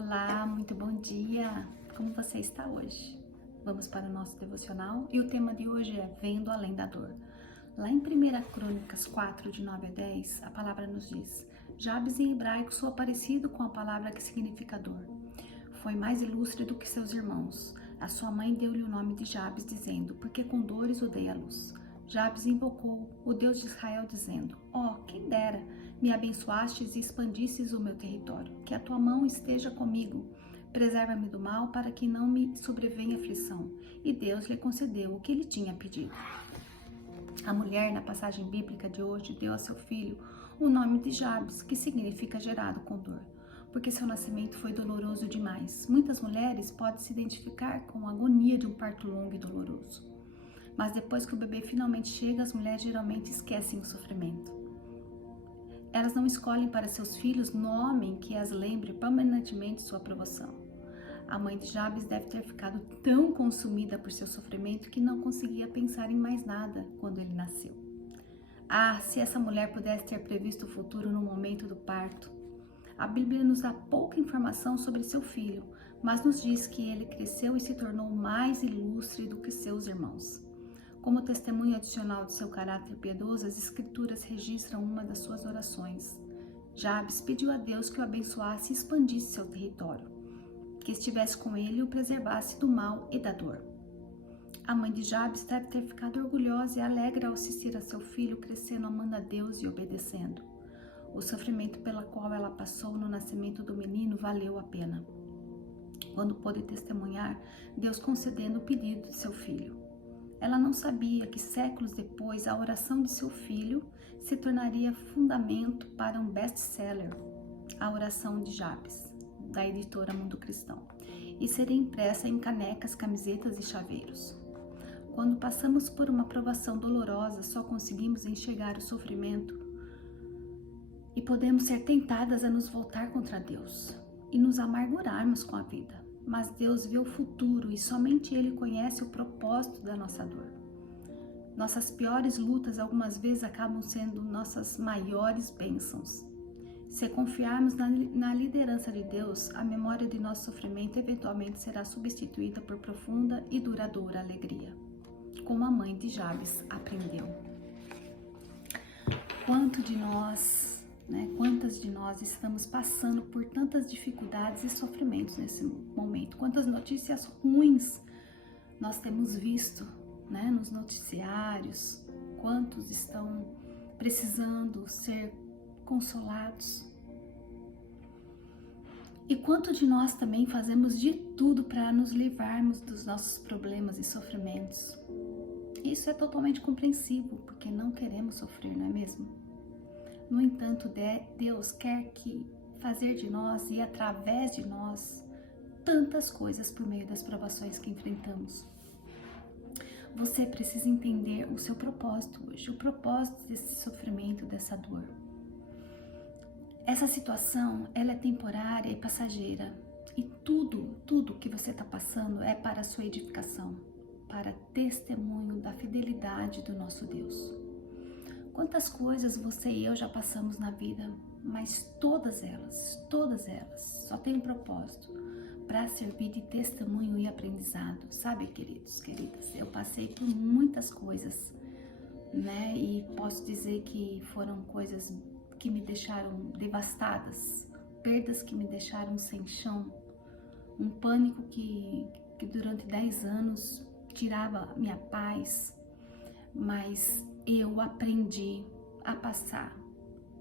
Olá, muito bom dia! Como você está hoje? Vamos para o nosso devocional e o tema de hoje é Vendo Além da Dor. Lá em 1 Crônicas 4, de 9 a 10, a palavra nos diz: Jabes em hebraico soa parecido com a palavra que significa dor. Foi mais ilustre do que seus irmãos. A sua mãe deu-lhe o nome de Jabes, dizendo: Porque com dores o dei à luz. Jabes invocou o Deus de Israel, dizendo: quem dera me abençoastes e expandisses o meu território, que a tua mão esteja comigo. Preserva-me do mal, para que não me sobrevenha aflição. E Deus lhe concedeu o que ele tinha pedido. A mulher, na passagem bíblica de hoje, deu a seu filho o nome de Jabes, que significa gerado com dor, porque seu nascimento foi doloroso demais. Muitas mulheres podem se identificar com a agonia de um parto longo e doloroso. Mas depois que o bebê finalmente chega, as mulheres geralmente esquecem o sofrimento. Elas não escolhem para seus filhos nome que as lembre permanentemente sua aprovação. A mãe de Jabes deve ter ficado tão consumida por seu sofrimento que não conseguia pensar em mais nada quando ele nasceu. Se essa mulher pudesse ter previsto o futuro no momento do parto. A Bíblia nos dá pouca informação sobre seu filho, mas nos diz que ele cresceu e se tornou mais ilustre do que seus irmãos. Como testemunho adicional de seu caráter piedoso, as Escrituras registram uma das suas orações. Jabes pediu a Deus que o abençoasse e expandisse seu território, que estivesse com ele e o preservasse do mal e da dor. A mãe de Jabes deve ter ficado orgulhosa e alegre ao assistir a seu filho crescendo, amando a Deus e obedecendo. O sofrimento pela qual ela passou no nascimento do menino valeu a pena, quando pôde testemunhar Deus concedendo o pedido de seu filho. Ela não sabia que séculos depois a oração de seu filho se tornaria fundamento para um best-seller, a oração de Jabes, da editora Mundo Cristão, e seria impressa em canecas, camisetas e chaveiros. Quando passamos por uma provação dolorosa, só conseguimos enxergar o sofrimento e podemos ser tentadas a nos voltar contra Deus e nos amargurarmos com a vida. Mas Deus vê o futuro e somente Ele conhece o propósito da nossa dor. Nossas piores lutas algumas vezes acabam sendo nossas maiores bênçãos. Se confiarmos na liderança de Deus, a memória de nosso sofrimento eventualmente será substituída por profunda e duradoura alegria, como a mãe de Jabes aprendeu. Quantas de nós estamos passando por tantas dificuldades e sofrimentos nesse momento? Quantas notícias ruins nós temos visto, nos noticiários? Quantos estão precisando ser consolados? E quanto de nós também fazemos de tudo para nos livrarmos dos nossos problemas e sofrimentos? Isso é totalmente compreensível, porque não queremos sofrer, não é mesmo? No entanto, Deus quer fazer de nós e através de nós tantas coisas por meio das provações que enfrentamos. Você precisa entender o seu propósito hoje, o propósito desse sofrimento, dessa dor. Essa situação, ela é temporária e passageira. E tudo que você está passando é para a sua edificação, para testemunho da fidelidade do nosso Deus. Quantas coisas você e eu já passamos na vida, mas todas elas só têm um propósito, para servir de testemunho e aprendizado. Sabe, queridos, queridas, eu passei por muitas coisas, e posso dizer que foram coisas que me deixaram devastadas, perdas que me deixaram sem chão, um pânico que durante 10 anos tirava minha paz, mas eu aprendi a passar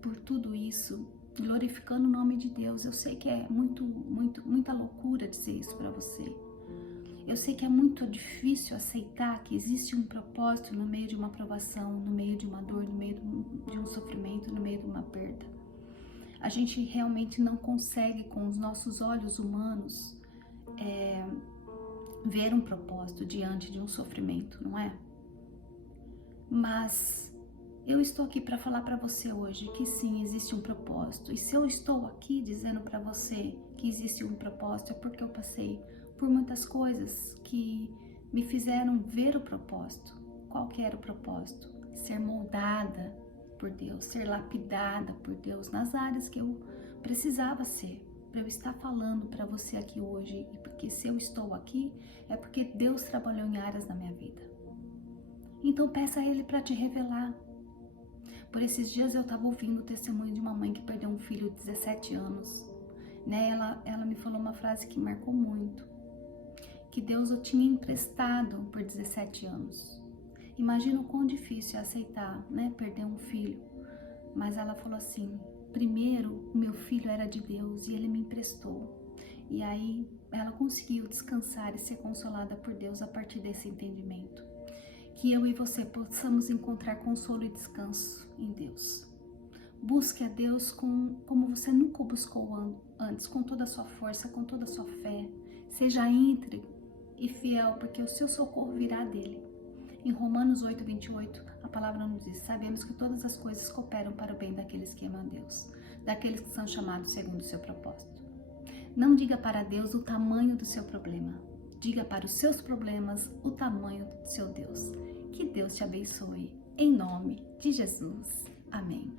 por tudo isso, glorificando o nome de Deus. Eu sei que é muita loucura dizer isso para você. Eu sei que é muito difícil aceitar que existe um propósito no meio de uma provação, no meio de uma dor, no meio de um sofrimento, no meio de uma perda. A gente realmente não consegue, com os nossos olhos humanos, ver um propósito diante de um sofrimento, não é? Mas eu estou aqui para falar para você hoje que sim, existe um propósito. E se eu estou aqui dizendo para você que existe um propósito, é porque eu passei por muitas coisas que me fizeram ver o propósito. Qual que era o propósito? Ser moldada por Deus, ser lapidada por Deus nas áreas que eu precisava ser. para eu estar falando para você aqui hoje, e porque se eu estou aqui, é porque Deus trabalhou em áreas na minha vida. Então peça a Ele para te revelar. Por esses dias eu estava ouvindo o testemunho de uma mãe que perdeu um filho de 17 anos. Né? Ela me falou uma frase que marcou muito. Que Deus o tinha emprestado por 17 anos. Imagina o quão difícil é aceitar, né? Perder um filho. Mas ela falou assim, primeiro o meu filho era de Deus e Ele me emprestou. E aí ela conseguiu descansar e ser consolada por Deus a partir desse entendimento. Que eu e você possamos encontrar consolo e descanso em Deus. Busque a Deus como você nunca o buscou antes, com toda a sua força, com toda a sua fé. Seja íntegro e fiel, porque o seu socorro virá dele. Em Romanos 8:28, a palavra nos diz, sabemos que todas as coisas cooperam para o bem daqueles que amam a Deus, daqueles que são chamados segundo o seu propósito. Não diga para Deus o tamanho do seu problema. Diga para os seus problemas o tamanho do seu Deus. Que Deus te abençoe. Em nome de Jesus. Amém.